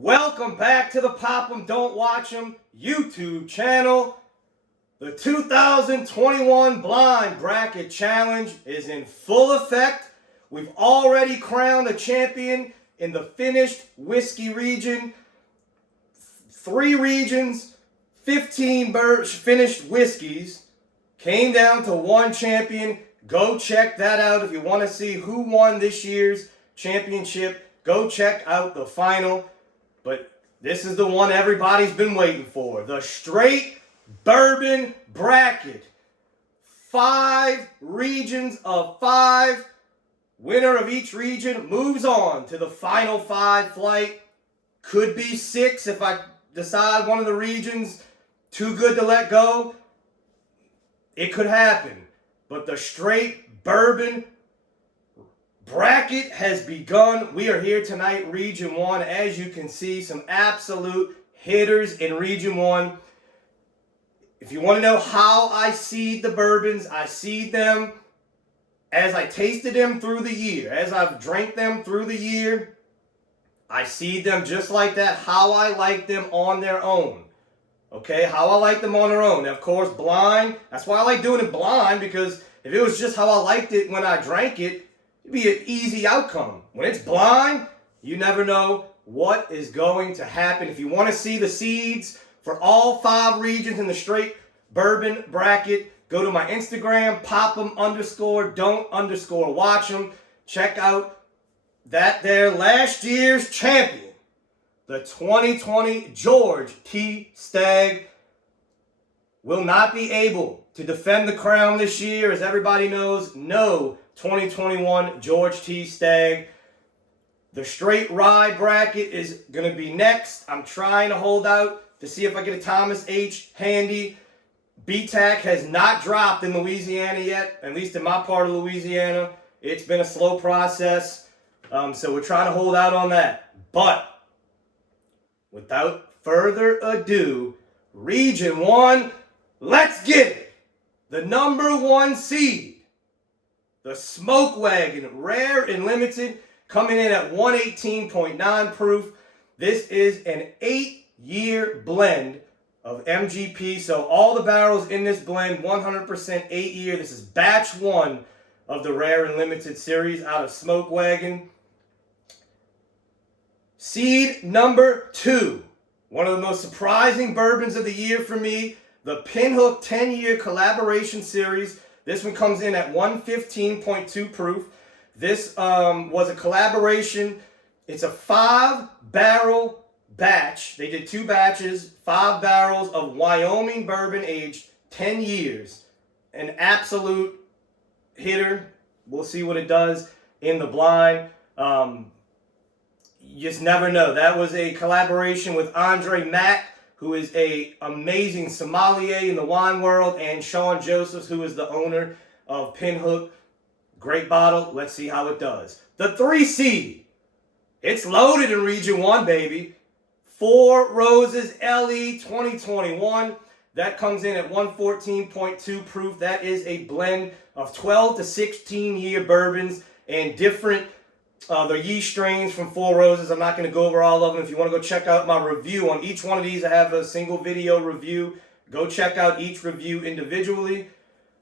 Welcome back to the Pop 'em Don't Watch 'em YouTube channel. The 2021 Blind Bracket Challenge is in full effect. We've already crowned a champion in the finished whiskey region. 3 regions, 15 finished whiskeys. Came down to 1 champion. Go check that out if you want to see who won this year's championship. Go check out the final. But this is the one everybody's been waiting for. The straight bourbon bracket. 5 regions of 5. Winner of each region moves on to the final 5 flight. Could be 6 if I decide one of the regions too good to let go. It could happen. But the straight bourbon bracket has begun. We are here tonight, Region 1. As you can see, some absolute hitters in Region 1. If you want to know how I seed the bourbons, I seed them as I tasted them through the year. As I've drank them through the year, I seed them just like that, how I like them on their own. Okay, how I like them on their own. Now, of course, blind. That's why I like doing it blind, because if it was just how I liked it when I drank it, it'd be an easy outcome. When it's blind, you never know what is going to happen. If you want to see the seeds for all 5 regions in the straight bourbon bracket, go to my Instagram, pop'em_don't_watch''em. Check out that there last year's champion, the 2020 George T. Stagg, will not be able to defend the crown this year. As everybody knows, no 2021 George T. Stagg. The straight rye bracket is going to be next. I'm trying to hold out to see if I get a Thomas H. handy. BTAC has not dropped in Louisiana yet, at least in my part of Louisiana. It's been a slow process, so we're trying to hold out on that. But without further ado, Region 1, let's get it. The number 1 seed, the Smoke Wagon, rare and limited, coming in at 118.9 proof. This is an 8-year blend of MGP. So all the barrels in this blend, 100% 8-year. This is batch 1 of the rare and limited series out of Smoke Wagon. Seed number 2, one of the most surprising bourbons of the year for me, the Pinhook 10-year collaboration series. This one comes in at 115.2 proof. This was a collaboration. It's a 5-barrel batch. They did 2 batches, 5 barrels of Wyoming bourbon aged 10 years. An absolute hitter. We'll see what it does in the blind. You just never know. That was a collaboration with Andre Mack, who is an amazing sommelier in the wine world, and Sean Josephs, who is the owner of Pinhook. Great bottle. Let's see how it does. The 3 seed. It's loaded in Region 1, baby. 4 Roses LE 2021. That comes in at 114.2 proof. That is a blend of 12 to 16-year bourbons and different the yeast strains from 4 Roses. I'm not going to go over all of them. If you want to go check out my review on each one of these, I have a single video review. Go check out each review individually.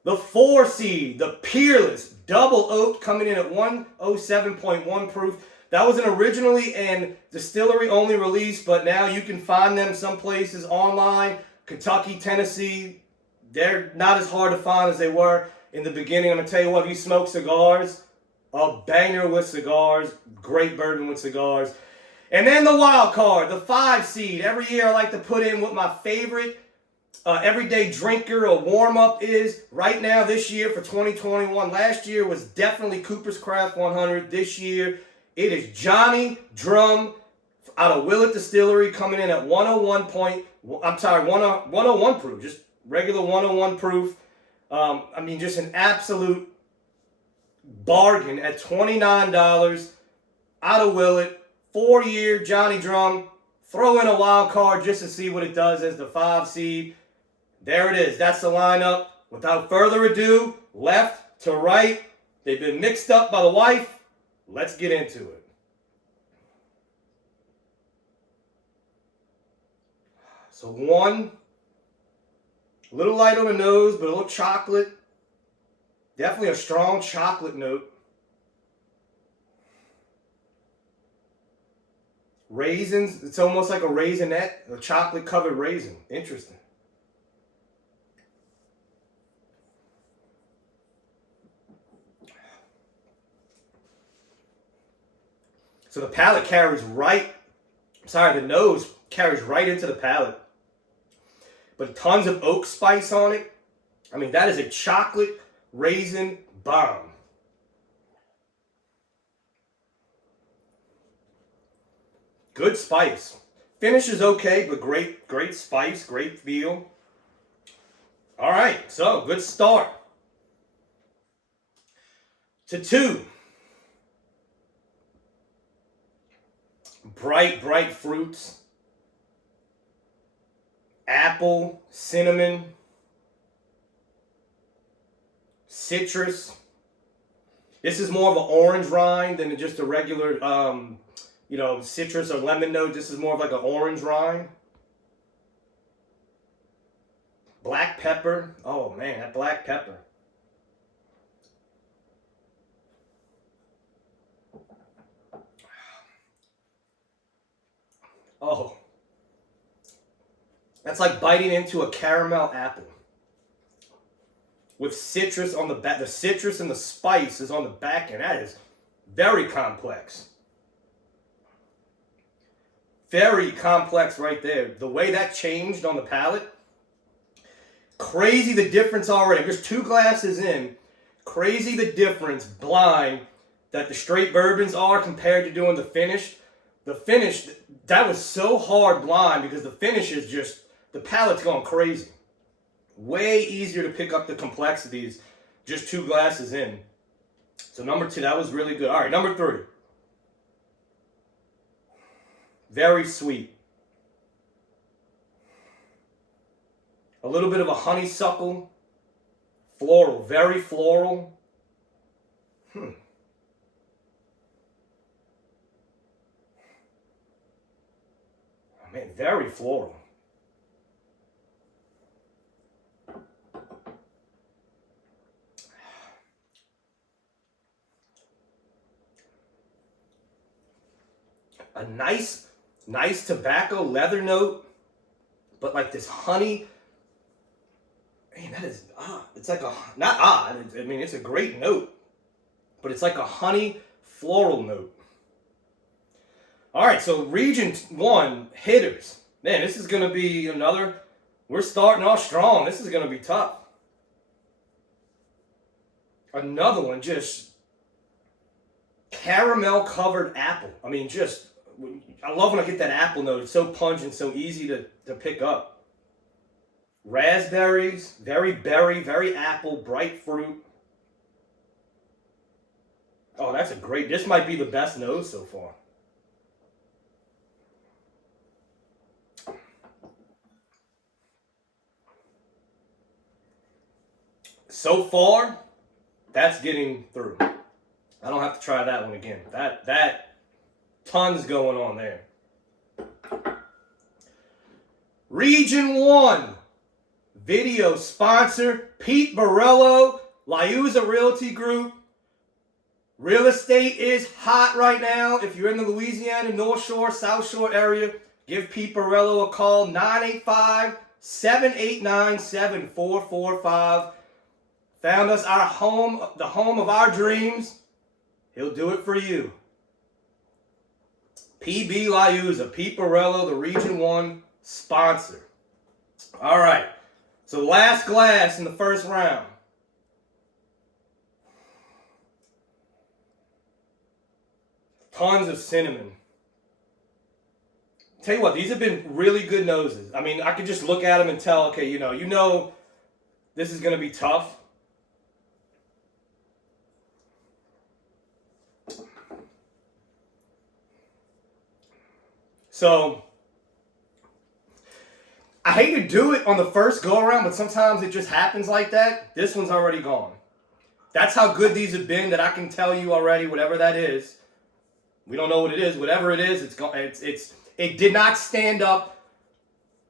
The 4 seed, the Peerless Double Oak, coming in at 107.1 proof. That was originally an distillery-only release, but now you can find them some places online. Kentucky, Tennessee, they're not as hard to find as they were in the beginning. I'm going to tell you what, if you smoke cigars, a banger with cigars, great bourbon with cigars. And then the wild card, the 5 seed. Every year I like to put in what my favorite everyday drinker or warm-up is. Right now, this year for 2021, last year was definitely Cooper's Craft 100. This year, it is Johnny Drum out of Willett Distillery, coming in at 101 proof, just regular 101 proof. Just an absolute bargain at $29 out of Willett. 4-year Johnny Drum. Throw in a wild card just to see what it does as the 5 seed. There it is. That's the lineup. Without further ado, left to right. They've been mixed up by the wife. Let's get into it. So one, a little light on the nose, but a little chocolate. Definitely a strong chocolate note. Raisins, it's almost like a raisinette, a chocolate covered raisin. Interesting. So the palate carries right, the nose carries right into the palate. But tons of oak spice on it. I mean, that is a chocolate raisin bomb. Good spice. Finish is okay, but great spice, great feel. All right, so good start. To 2. Bright fruits. Apple, cinnamon, citrus. This is more of an orange rind than just a regular, citrus or lemon note. This is more of like an orange rind. Black pepper. Oh man, that black pepper. Oh. That's like biting into a caramel apple. With citrus on the back. The citrus and the spice is on the back end. That is very complex. Very complex right there. The way that changed on the palate. Crazy the difference already. Just 2 glasses in. Crazy the difference, blind, that the straight bourbons are compared to doing the finished. The finish, that was so hard blind because the finish is just, the palate's going crazy. Way easier to pick up the complexities just 2 glasses in. So number 2, that was really good. All right, number 3. Very sweet. A little bit of a honeysuckle. Floral, very floral. Oh man, very floral. A nice tobacco leather note, but like this honey. Man, that is it's like not odd. I mean, it's a great note, but it's like a honey floral note. All right, so region 1 hitters. Man, this is gonna be another. We're starting off strong. This is gonna be tough. Another one, just caramel covered apple. I mean, I love when I get that apple note. It's so pungent, so easy to pick up. Raspberries, very berry, very apple, bright fruit. Oh, that's a great, this might be the best nose so far. So far, that's getting through. I don't have to try that one again. That tons going on there. Region 1. Video sponsor, Pete Borello, Liuza Realty Group. Real estate is hot right now. If you're in the Louisiana, North Shore, South Shore area, give Pete Borello a call, 985-789-7445. Found us our home, the home of our dreams. He'll do it for you. PB Liuza, Pete Borello, the Region 1 sponsor. All right. So last glass in the first round. Tons of cinnamon. Tell you what, these have been really good noses. I mean, I could just look at them and tell, okay, you know this is going to be tough. So, I hate to do it on the first go around, but sometimes it just happens like that. This one's already gone. That's how good these have been, that I can tell you already, whatever that is. We don't know what it is. Whatever it is, it's gone. It did not stand up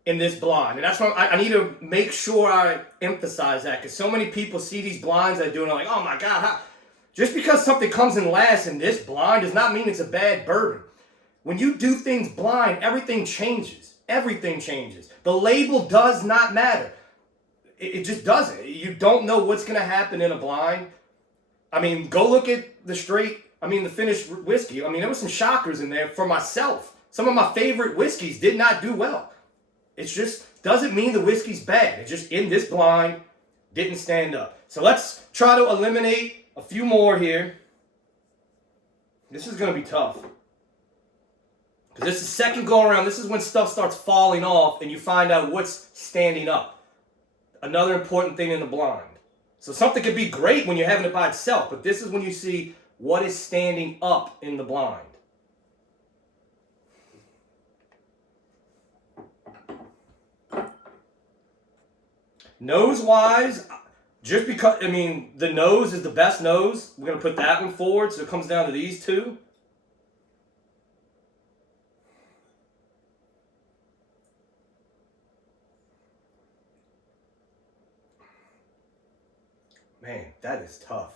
in this blind. And that's why I need to make sure I emphasize that, because so many people see these blinds I do and are like, oh my God, how? Just because something comes in last in this blind does not mean it's a bad bourbon. When you do things blind, everything changes. Everything changes. The label does not matter. It just doesn't. You don't know what's going to happen in a blind. I mean, go look at the finished whiskey. I mean, there were some shockers in there for myself. Some of my favorite whiskeys did not do well. It just doesn't mean the whiskey's bad. It just, in this blind, didn't stand up. So let's try to eliminate a few more here. This is going to be tough. Because this is second go around. This is when stuff starts falling off and you find out what's standing up. Another important thing in the blind. So something could be great when you're having it by itself, but this is when you see what is standing up in the blind. Nose-wise, just because, I mean, the nose is the best nose, we're going to put that one forward, so it comes down to these two. Man, that is tough.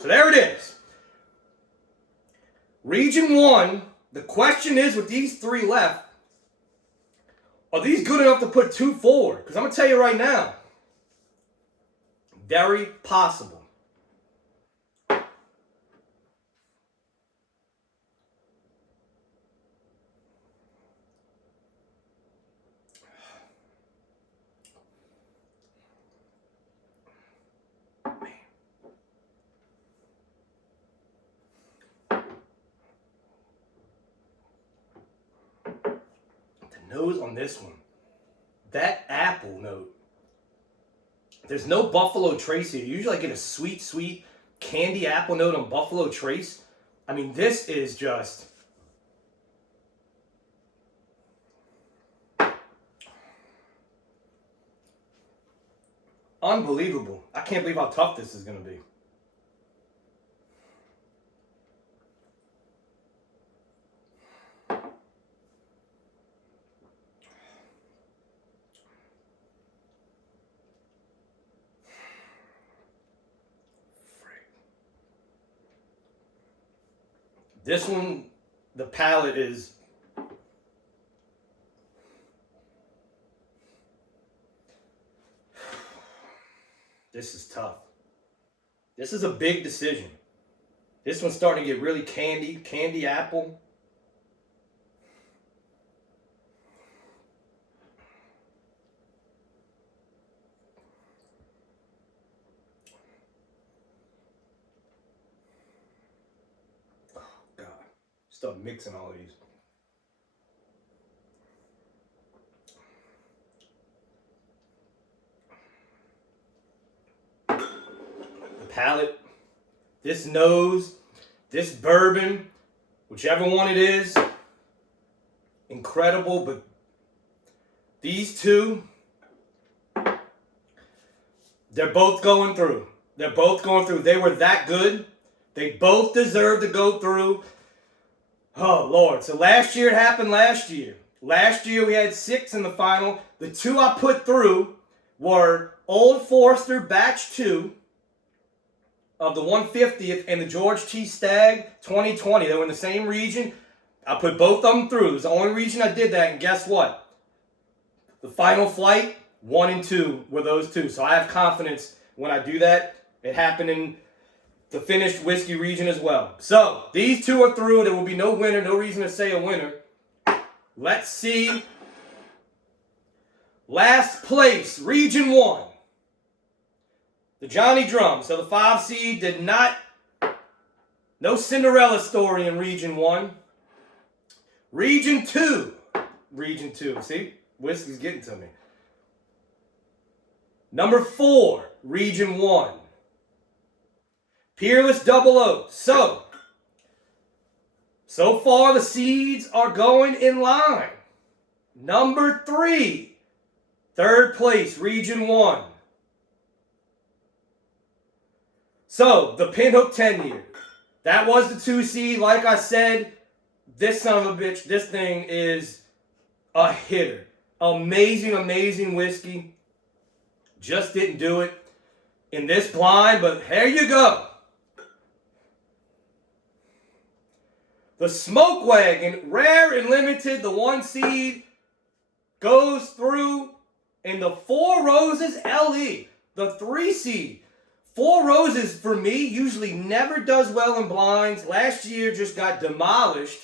So there it is. Region 1, the question is with these 3 left, are these good enough to put 2 forward? Because I'm going to tell you right now, very possible. Nose on this one, that apple note, there's no Buffalo Trace here. Usually I get a sweet candy apple note on Buffalo Trace. I mean, this is just unbelievable. I can't believe how tough this is going to be. This one, the palate is... This is tough. This is a big decision. This one's starting to get really candy apple. Start mixing all these. The palate, this nose, this bourbon, whichever one it is, incredible. But these two, they're both going through. They're both going through. They were that good. They both deserve to go through. Oh, Lord. So last year, it happened last year. Last year, we had 6 in the final. The 2 I put through were Old Forester Batch 2 of the 150th and the George T. Stagg 2020. They were in the same region. I put both of them through. It was the only region I did that, and guess what? The final flight, 1 and 2 were those 2. So I have confidence when I do that. It happened in the finished whiskey region as well. So these 2 are through. There will be no winner. No reason to say a winner. Let's see. Last place, Region 1. The Johnny Drum. So the 5 seed did not. No Cinderella story in Region 1. Region 2. Region 2. See? Whiskey's getting to me. Number 4, Region 1. Peerless Double Oak. So far the seeds are going in line. Number 3, 3rd place, Region 1. So, the Pinhook 10-year. That was the 2 seed. Like I said, this son of a bitch, this thing is a hitter. Amazing, amazing whiskey. Just didn't do it in this blind, but here you go. The Smoke Wagon, rare and limited, the 1 seed, goes through in the Four Roses LE, the 3 seed. Four Roses, for me, usually never does well in blinds. Last year just got demolished.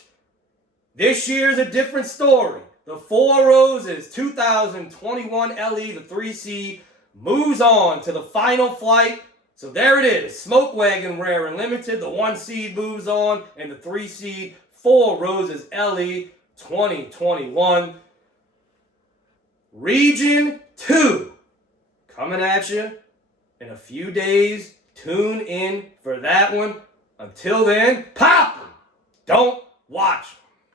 This year's a different story. The Four Roses 2021 LE, the 3 seed, moves on to the final flight. So there it is. Smoke Wagon, rare and limited. The 1 seed moves on, and the 3 seed, Four Roses LE 2021. Region 2 coming at you in a few days. Tune in for that one. Until then, pop 'em. Don't watch 'em.